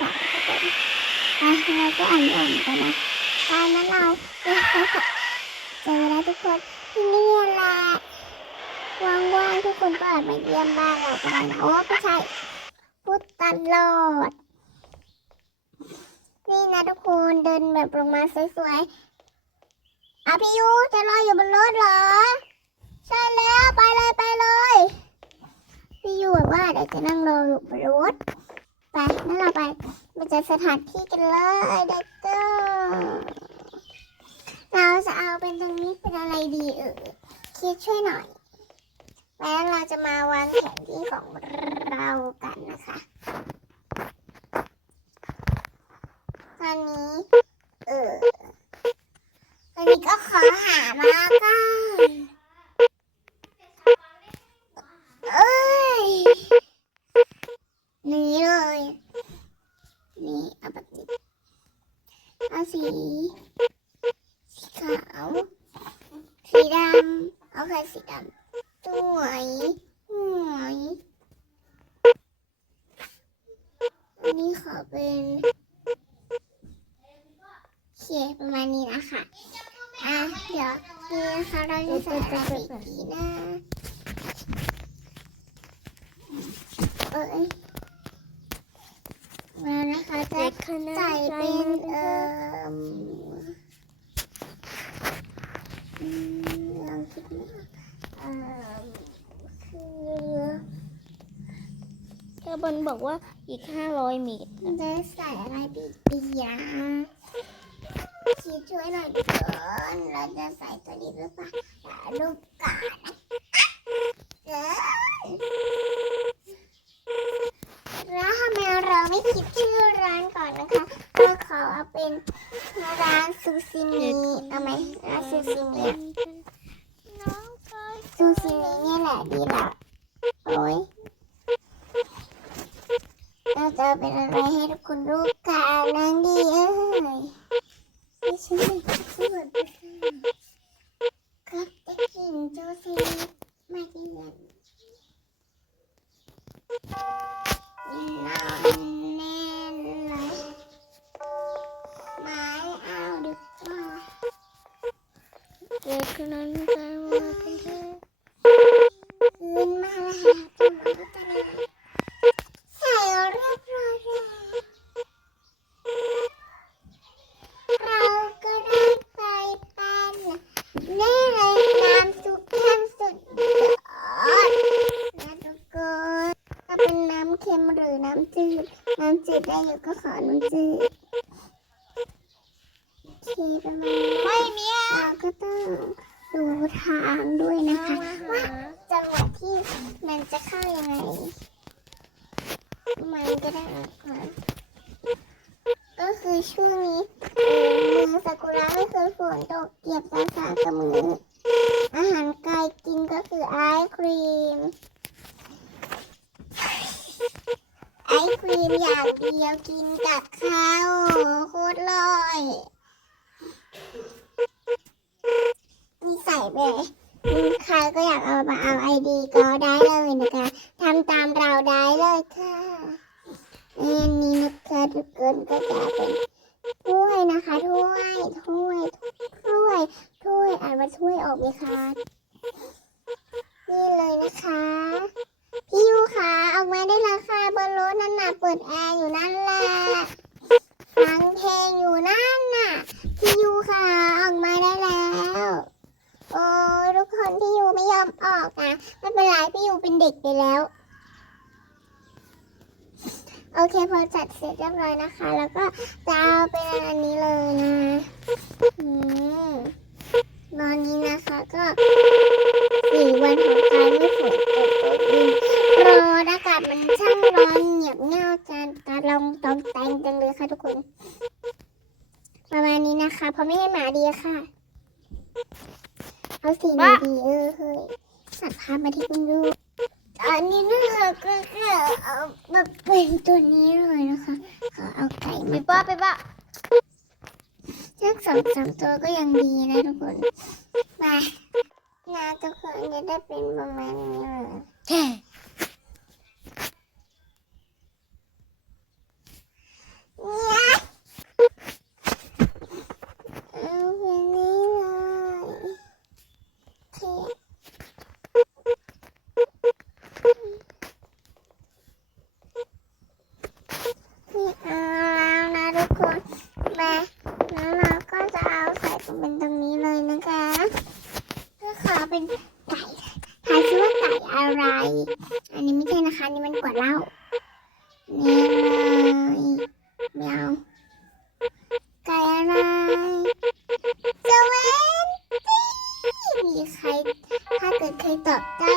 น้องจ๋าทุกคนไปเราก็อ่านอ่านกันนะตอนนั้นเราเอ๊ะเขาจะเจอแล้วทุกคนที่นี่แหละว่างๆทุกคนก็อาจมาเยี่ยมบ้านเราก็ได้นะโอ้ไม่ใช่พูดตลอดนี่นะทุกคนเดินแบบลงมาสวยๆอะพี่ยูจะรออยู่บนรถเหรอ ใช่แล้วไปเลยไปเลย พี่ยูบอกว่าเดี๋ยวจะนั่งรออยู่บนรถ ไปนั่นเราไปมาจัดสถานที่กันเลยเด็กก็เราจะเอาเป็นตรงนี้เป็นอะไรดีเออคิดช่วยหน่อยแล้วเราจะมาวางแผนที่ของเรากันนะคะ ตอนนี้ เออตอนนี้ก็ขอหามากัน เอ้ย นี่เลย นี่เอาแบบนี้เอาสี สีขาว สีดำ เอาแค่สีดำสวยสวย อันนี้ขอเป็นโอเคประมาณนี้นะคะอะเดี๋ยวนี่นะคะเราจะใส่อะไรไปดีนะเอ้ยแล้วนะคะจะใส่เป็นเอ่อลองคิดนะเอ่อคือ เธอบนบอกว่าอีก500เมตรจะใส่อะไรดีดีอะคิดช่วยหน่อยเกินเราจะใส่ตัวนี้หรือเปล่าลูกกาดเอ้ยแล้วทำไมเราไม่คิดชื่อร้านก่อนนะคะก็ขอเอาเป็นร้านซูซิมิเอาไหมร้านซูซิมิซูซิมินี่แหละดีละโอ้ยเรา จะเป็นอะไรให้ทุกคนรู้กันนั่งดีเอ้ยไม่ใช่ไม่พูดครับเด็กหญิงโจเซฟมาเรียนนะ ได้อยู่ก็ขอน้ำจืดโอเคประมาณนี้ไม่เมียเราก็ต้องดูทางด้วยนะคะ ว่าจังหวะที่มันจะเข้ายังไง มันก็ได้ออกมาก็คือช่วงนี้เมืองซากุระไม่เคยฝนตกเกียบสาสากับมือ อาหารกายกินก็คือไอศครีม ไอศครีม อย่างเดียวกินกับข้าวโคตรอร่อยนี่ใส่ไปเลยอืมใครก็อยากเอามาเอาไอดีก็ได้เลยนะคะทำตามเราได้เลยค่ะอันนี้นะคะทุกคนก็จะเป็นถ้วยนะคะถ้วยถ้วยถ้วยถ้วยอ่านว่าถ้วยออกไหมคะนี่เลยนะคะ พี่ยูคะออกมาได้แล้วค่ะบนรถนั่นน่ะเปิดแอร์อยู่นั่นแหละฟังเพลงอยู่นั่นน่ะพี่ยูค่ะออกมาได้แล้ว โอ้ยทุกคนพี่ยูไม่ยอมออกนะไม่เป็นไรพี่ยูเป็นเด็กไปแล้ว โอเคพอจัดเสร็จเรียบร้อยนะคะ แล้วก็จะเอาเป็นอันนี้เลยนะอืมตอนนี้นะคะก็สี่วันของการไม่ฝนตกตกดินร้อนอากาศมันช่างร้อนเหนียบเงาจานตาลองตองแต่งจังเลยค่ะทุกคน ประมาณนี้นะคะเพราะไม่ให้หมาดีค่ะ เอาสีไหนดีเออเฮ้ยสัตว์พามาที่คุณดู อนนี้นะคะก็จะเอามาเป็นตัวนี้เลยนะคะขอเอาไก่ไปมาป้าไปป้าสักสองสามตัวก็ยังดีนะทุกคนไปนะทุกคนจะได้เป็นประมาณนี้เลย อะไร อันนี้ไม่ใช่นะคะนี่มันกวดเหล้านี่เลยไม่เอาไก่อะไรเจเวนตี้มีใคร ถ้าเกิดใครตอบได้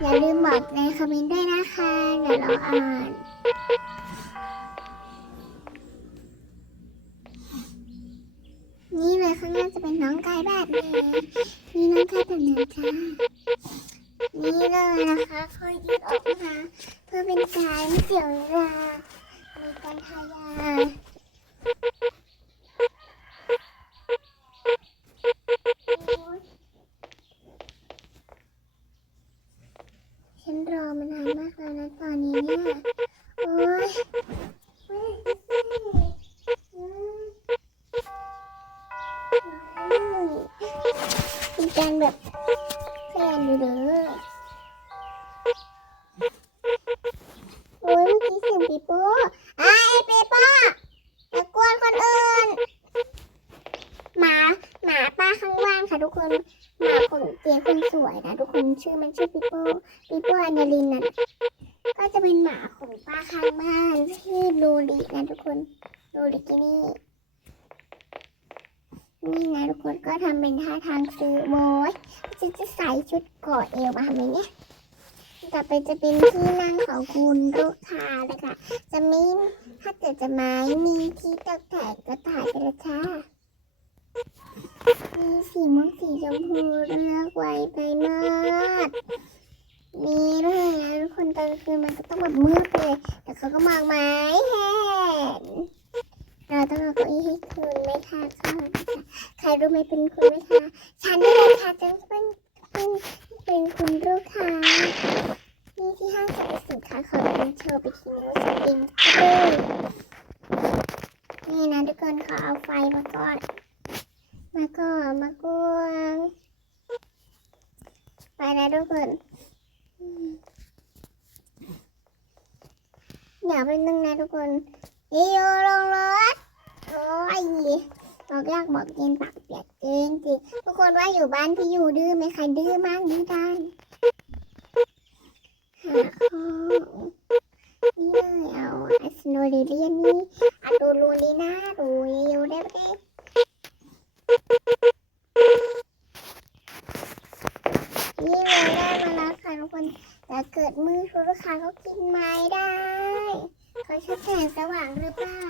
อย่าลืมบอกในคอมเมนต์ด้วยนะคะเดี๋ยวเราอ่านนี่เลยข้างหน้าจะเป็นน้องไก่แบบนี้นี่น้องไก่แบบนี้จ้า นี่เลยนะคะค่อยยืดออกมา เพื่อเป็นการเสียเวลาในการทายาฉันรอมานานมากแล้วนะตอนนี้เนี่ยโอ๊ยเฮ้ยอืมอืมเป็นการแบบ ขยันอยู่เด้อโอ้ยเมื่อกี้เสียงปีโป้ไอ้ายปีโป้อย่ากวนคนอื่น หมาหมาป้าข้างล่างค่ะทุกคน หมาของเจ๊คนสวยนะทุกคนชื่อมันชื่อปีโป้ปีโป้อัญญลินน่ะก็จะเป็นหมาของป้าข้างบ้านชื่อลูรินะทุกคนลูริกินี่ นี่นะทุกคนก็ทำเป็นท่าทางซื้อโว้ยจะจะใส่ชุดเกาะเอวมาทำไมเนี่ยต่อไปจะเป็นที่นั่งของคุณลูกค้าเลยค่ะ จะไม่ถ้าเกิดจะไม้มีที่ตกแต่งก็ถ่ายไปเลยค่ะมีสีม่วงสีชมพูเลือกไว้ไปมากนี่เลยนะทุกคนตอนคืนมันก็ต้องแบบมืดเลย แต่เขาก็มองไม้เห็น เราต้องเอาเก้าอี้ให้คุณไหมคะค่ะใครรู้ไหมเป็นคุณไหมคะ ฉันนี่เลยค่ะจะเป็นเป็นเป็นคุณลูกค้านี่ที่ห้างสรรพสินค้าขอเป็นโชว์ไปทีนึงว่าจะเป็นคลื่นนี่นะทุกคนขอเอาไฟมาก่อนมาก่อนมากวงไปนะทุกคนอืมเดี๋ยวเป็นนึงนะทุกคน อีโยลงรถโอ้ยบอกยากบอกเย็นปากเปียกเองจริงทุกคนว่าอยู่บ้านพี่อยู่ดื้อไหมใครดื้อมากดื้อได้หาของนี่เลยเอาอัสโนเดเลียนนี่อะดูรูนีนะดูอยู่ได้ไหมนี่เลยได้มาแล้วค่ะทุกคนแต่เกิดมือลูกค้าเขากินไม้ได้ เขาใช้แสงสว่างหรือเปล่า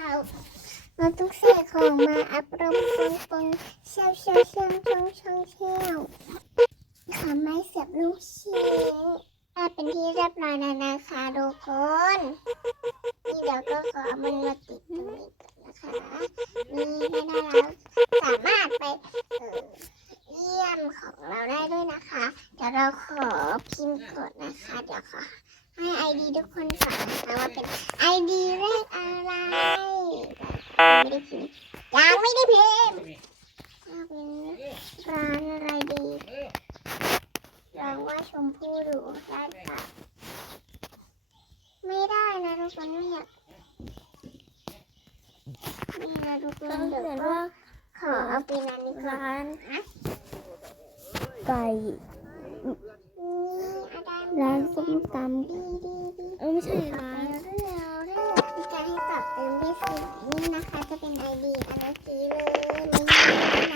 เราต้องเสกของมาอับรมฟงฟงเชี่ยวเชี่ยวเชี่ยวช่องช่องเชี่ยวขอไม้เสียบลูกชิ้นได้เป็นที่เรียบร้อยแล้วนะคะทุกคน นี่เดี๋ยวก็ขอมันมาติดตรงนี้ก่อนนะคะ นี่ได้แล้วสามารถไปเอ่อเยี่ยมของเราได้ด้วยนะคะ เดี๋ยวเราขอพิมพ์กดนะคะ เดี๋ยวขอให้ไอดีทุกคนก่อนนะคะว่าเป็นไอดีเลขอะไรยังไม่ได้พิมพ์ยังไม่ได้พิมพ์ว่าเป็นร้านอะไรดี ลองว่าชมพู่ดูได้ปะไม่ได้นะทุกคนไม่อยาก นี่นะทุกคต้นองเดี๋ยวเขียนก็ว่าขอเอาเป็นอันนี้ก่อนร้านนะไก่นี่อาจารย์ร้านส้มตดีดีดีำเออไม่ใช่ร้านเร็วเร็วมีการให้ตอบเติมด้วยสินี่นะคะจะเป็นไอดีอันเมื่อกี้เลย